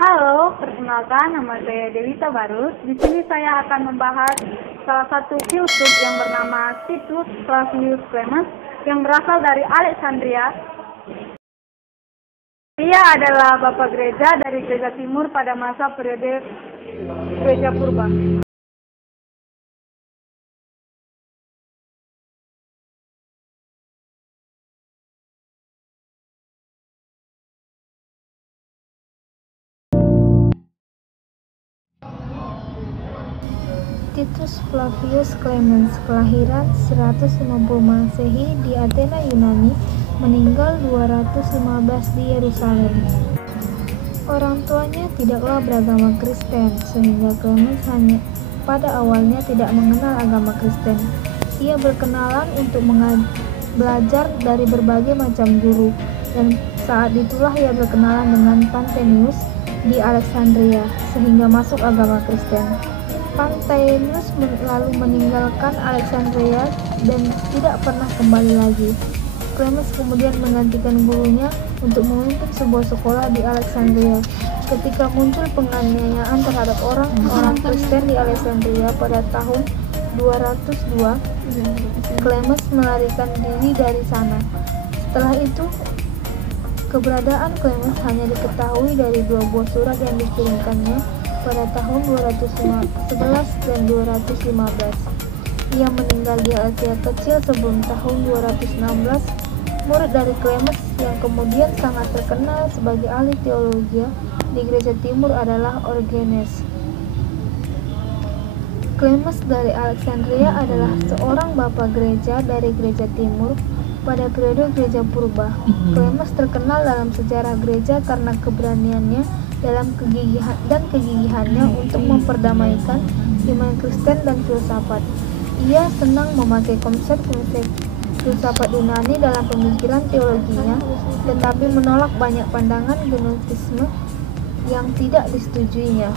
Halo, perkenalkan nama saya Dewita Barus. Di sini saya akan membahas salah satu filsuf yang bernama Titus Flavius Clemens yang berasal dari Alexandria. Dia adalah Bapak Gereja dari Gereja Timur pada masa periode Gereja Purba. Titus Flavius Clemens, kelahiran 150 Masehi di Athena, Yunani, meninggal 215 di Yerusalem. Orang tuanya tidaklah beragama Kristen, sehingga Clemens pada awalnya tidak mengenal agama Kristen. Ia berkenalan untuk belajar dari berbagai macam guru, dan saat itulah ia berkenalan dengan Pantenius di Alexandria, sehingga masuk agama Kristen. Pantenius lalu meninggalkan Alexandria dan tidak pernah kembali lagi. Clemens kemudian menggantikan gurunya untuk memimpin sebuah sekolah di Alexandria. Ketika muncul penganiayaan terhadap orang-orang Kristen di Alexandria pada tahun 202, Clemens melarikan diri dari sana. Setelah itu, keberadaan Clemens hanya diketahui dari dua buah surat yang dikirimkannya pada tahun 211 dan 215. Ia meninggal di Asia Kecil sebelum tahun 216. Murid dari Clemens yang kemudian sangat terkenal sebagai ahli teologi di Gereja Timur adalah Origenes. Clemens dari Alexandria adalah seorang bapak gereja dari Gereja Timur pada periode Gereja Purba. Clemens terkenal dalam sejarah gereja karena keberaniannya dalam kegigihannya untuk memperdamaikan iman Kristen dan filsafat. Ia senang memakai konsep-konsep filsafat Yunani dalam pemikiran teologinya, tetapi menolak banyak pandangan gnostisme yang tidak disetujuinya.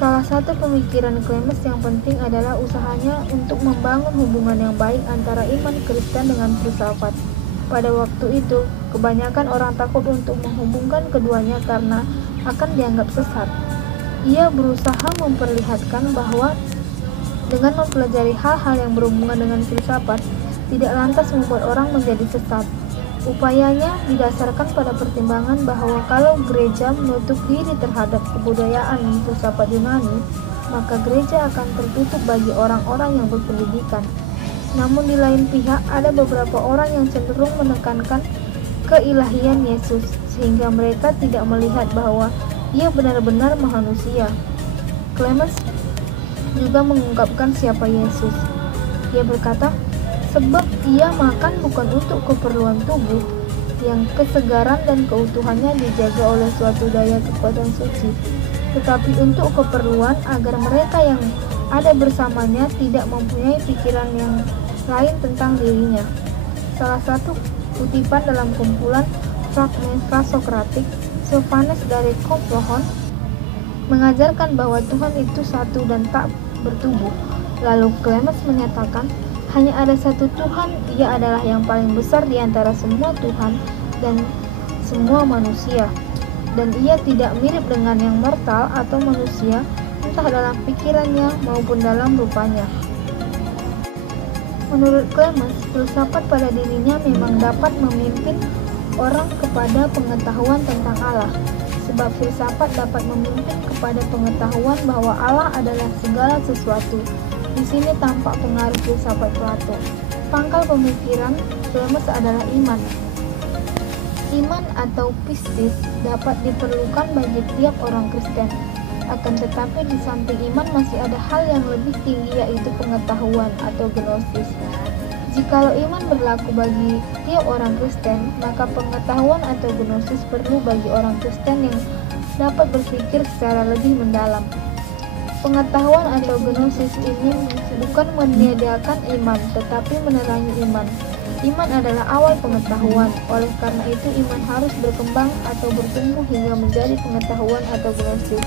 Salah satu pemikiran Clemens yang penting adalah usahanya untuk membangun hubungan yang baik antara iman Kristen dengan filsafat. Pada waktu itu, kebanyakan orang takut untuk menghubungkan keduanya karena akan dianggap sesat. Ia berusaha memperlihatkan bahwa dengan mempelajari hal-hal yang berhubungan dengan filsafat, tidak lantas membuat orang menjadi sesat. Upayanya didasarkan pada pertimbangan bahwa kalau gereja menutup diri terhadap kebudayaan filsafat Yunani, maka gereja akan tertutup bagi orang-orang yang berpendidikan. Namun di lain pihak, ada beberapa orang yang cenderung menekankan keilahian Yesus, sehingga mereka tidak melihat bahwa ia benar-benar manusia. Clemens juga mengungkapkan siapa Yesus. Ia berkata, sebab ia makan bukan untuk keperluan tubuh, yang kesegaran dan keutuhannya dijaga oleh suatu daya kekuatan suci, tetapi untuk keperluan agar mereka yang ada bersamanya tidak mempunyai pikiran yang lain tentang dirinya. Salah satu kutipan dalam kumpulan fragmen Prasokratik, Sophanes dari Koplohon, mengajarkan bahwa Tuhan itu satu dan tak bertubuh. Lalu Clemens menyatakan, hanya ada satu Tuhan, ia adalah yang paling besar di antara semua Tuhan dan semua manusia. Dan ia tidak mirip dengan yang mortal atau manusia, entah dalam pikirannya maupun dalam rupanya. Menurut Clemens, filsafat pada dirinya memang dapat memimpin orang kepada pengetahuan tentang Allah, sebab filsafat dapat memimpin kepada pengetahuan bahwa Allah adalah segala sesuatu. Di sini tampak pengaruh filsafat Plato. Pangkal pemikiran Clemens adalah iman. Iman atau pistis dapat diperlukan bagi tiap orang Kristen. Akan tetapi di samping iman masih ada hal yang lebih tinggi, yaitu pengetahuan atau gnosis. Jikalau iman berlaku bagi tiap orang Kristen, maka pengetahuan atau gnosis perlu bagi orang Kristen yang dapat berpikir secara lebih mendalam. Pengetahuan atau gnosis ini bukan meniadakan iman, tetapi menerangi iman. Iman adalah awal pengetahuan, oleh karena itu iman harus berkembang atau bertumbuh hingga menjadi pengetahuan atau gnosis.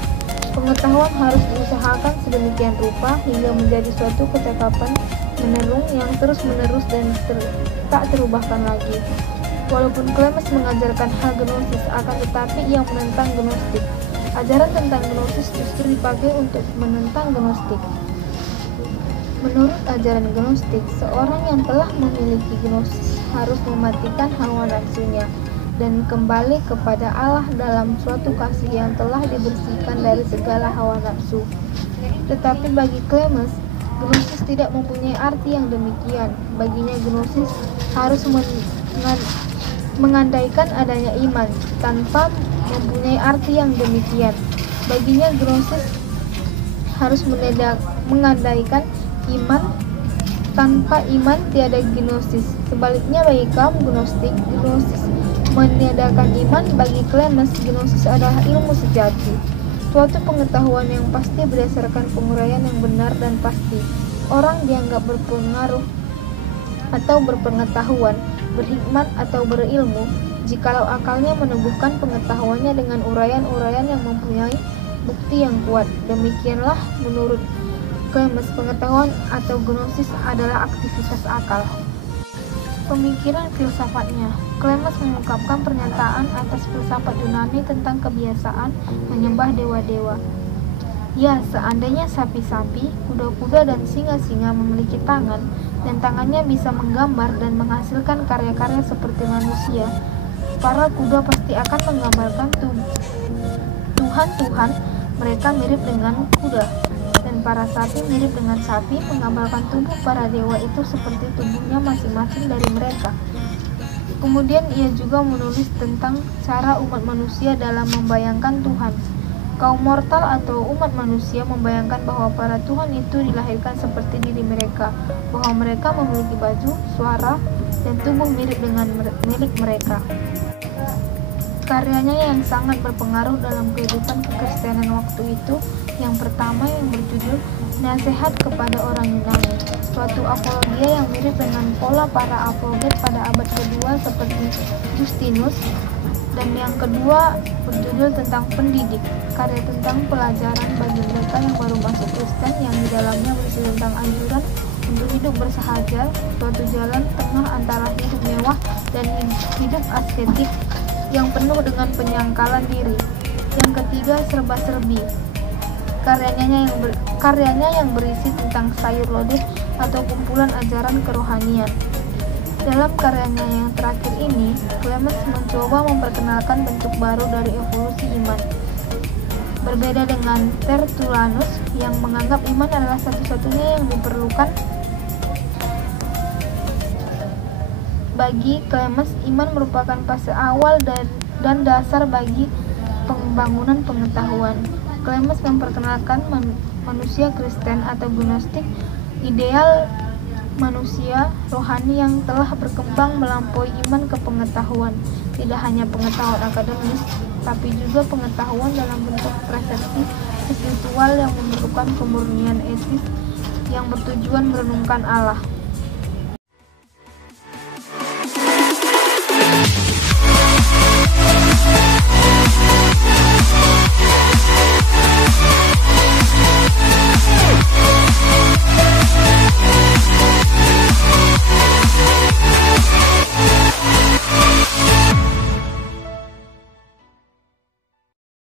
Pengetahuan harus diusahakan sedemikian rupa hingga menjadi suatu kecakapan menerung yang terus-menerus dan tak terubahkan lagi. Walaupun Clemens mengajarkan hal gnosis, akan tetapi ia menentang gnostik. Ajaran tentang gnosis justru dipakai untuk menentang gnostik. Menurut ajaran gnostik, seorang yang telah memiliki gnosis harus mematikan hawa nafsunya dan kembali kepada Allah dalam suatu kasih yang telah dibersihkan dari segala hawa nafsu. Tetapi bagi Clemens, gnosis tidak mempunyai arti yang demikian. Baginya gnosis harus mengandaikan adanya iman tanpa mempunyai arti yang demikian. Baginya gnosis harus mengandaikan iman tanpa iman tiada gnosis. Sebaliknya bagi kaum gnostik, gnosis meniadakan iman. Bagi Clemens, gnosis adalah ilmu sejati, suatu pengetahuan yang pasti berdasarkan penguraian yang benar dan pasti. Orang dianggap berpengaruh atau berpengetahuan, berhikmat atau berilmu jikalau akalnya meneguhkan pengetahuannya dengan uraian-uraian yang mempunyai bukti yang kuat. Demikianlah menurut Clemens, pengetahuan atau gnosis adalah aktivitas akal. Pemikiran filsafatnya. Clemens mengungkapkan pernyataan atas filsafat Yunani tentang kebiasaan menyembah dewa-dewa. Ya, seandainya sapi-sapi, kuda-kuda, dan singa-singa memiliki tangan, dan tangannya bisa menggambar dan menghasilkan karya-karya seperti manusia, para kuda pasti akan menggambarkan Tuhan-Tuhan mereka mirip dengan kuda, dan para sapi mirip dengan sapi, menggambarkan tubuh para dewa itu seperti tubuhnya masing-masing dari mereka. Kemudian ia juga menulis tentang cara umat manusia dalam membayangkan Tuhan. Kaum mortal atau umat manusia membayangkan bahwa para Tuhan itu dilahirkan seperti diri mereka, bahwa mereka memiliki baju, suara, dan tubuh mirip dengan milik mereka. Karyanya yang sangat berpengaruh dalam kehidupan kekristenan waktu itu, yang pertama yang berjudul Nasihat kepada Orang Yunani, suatu apologia yang mirip dengan pola para apologet pada abad kedua seperti Justinus, dan yang kedua berjudul tentang pendidik, karya tentang pelajaran bagi mereka yang baru masuk Kristen, yang di dalamnya berisi tentang anjuran untuk hidup bersahaja, suatu jalan tengah antara hidup mewah dan hidup asketik yang penuh dengan penyangkalan diri. Yang ketiga, serba-serbi, karyanya yang berisi tentang sayur lodeh atau kumpulan ajaran kerohanian. Dalam karyanya yang terakhir ini, Clemens mencoba memperkenalkan bentuk baru dari evolusi iman. Berbeda dengan Tertullianus yang menganggap iman adalah satu-satunya yang diperlukan, bagi Clemens iman merupakan fase awal dan dasar bagi pembangunan pengetahuan. Clemens memperkenalkan manusia Kristen atau gnostik, ideal manusia rohani yang telah berkembang melampaui iman ke pengetahuan, tidak hanya pengetahuan akademis, tapi juga pengetahuan dalam bentuk persepsi spiritual yang memerlukan kemurnian etis yang bertujuan merenungkan Allah.